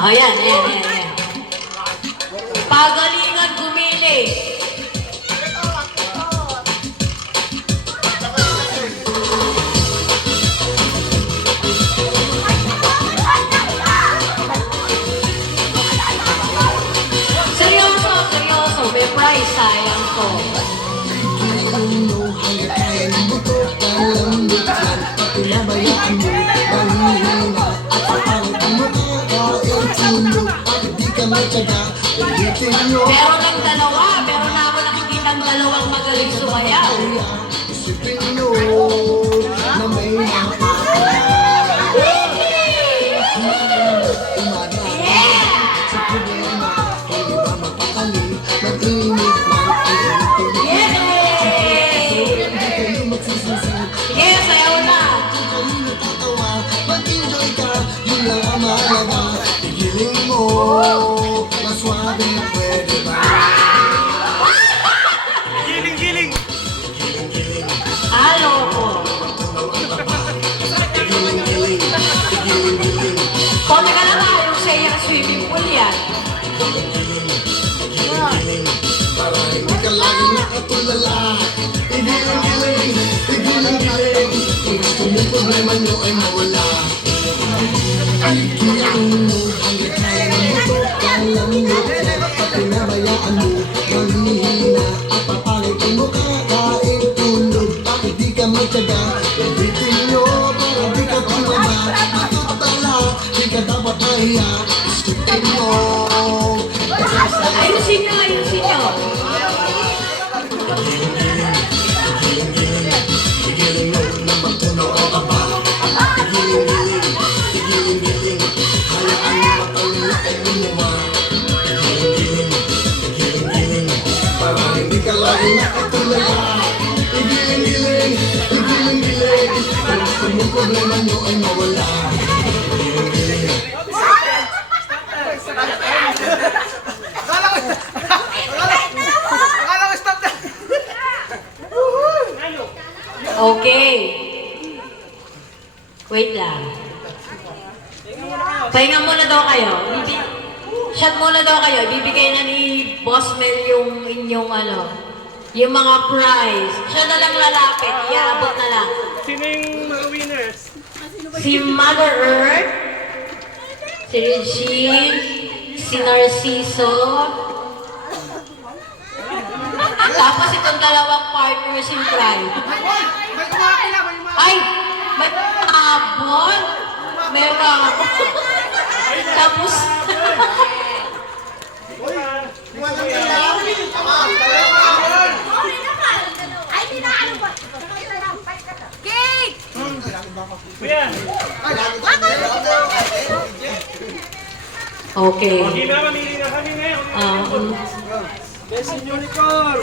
Ayan, ayan, ayan, ayan. Pagalingan gumili. Seryoso, seryoso. May price, sayang to. Meron ng dalawa, meron na ako nakikita ang dalawang magaling sumayaw. Sige, sayaw na. Igiling mo, maswabe, pwede ba? Giling-giling! Halo po. Igiling-giling, igiling-giling. Kung ka na tayo sa iyang swimming pool yan. Igiling, para hindi ka lagi nakatulala. Igiling-giling, igiling-giling. Kung gusto mo problema nyo ay mawala. Igiling mo, hanggang kaya ng mundo. Kalang mo, at pinabayaan mo. Manghihina at papangit mo kakain tulog. Bakit di ka magtyaga? Igitin nyo, para di ka tumaba. Matutala, di ka dapat mahiya. Isipin mo. Ayusin nyo, ayusin nyo. Igiling mo na magtunaw ang aba. Igiling-giling, igiling-giling. Hayaan mo matawin ay lumuwa. Igiling-giling, igiling-giling. Para hindi ka lagi nakatulala. Igiling-giling, igiling-giling. Kung gusto mo problema nyo ay mawala. Igiling-giling. Akala ko stop na! Okay. Wait lang. Pahinga muna daw kayo. Shot muna daw kayo. Bibigay na ni Boss Mel yung inyong yung mga prize. Siya na lang lalapit. Iabot na lang. Sino yung mga winners? Si Mother Earth, si Regine, si Narciso, tapos itong dalawang partners in crime. Ay! May abon! May rabon! Tapos, Kuya! okay. Hindi na, mamili na kami ngayon. Um, Best in unicorn!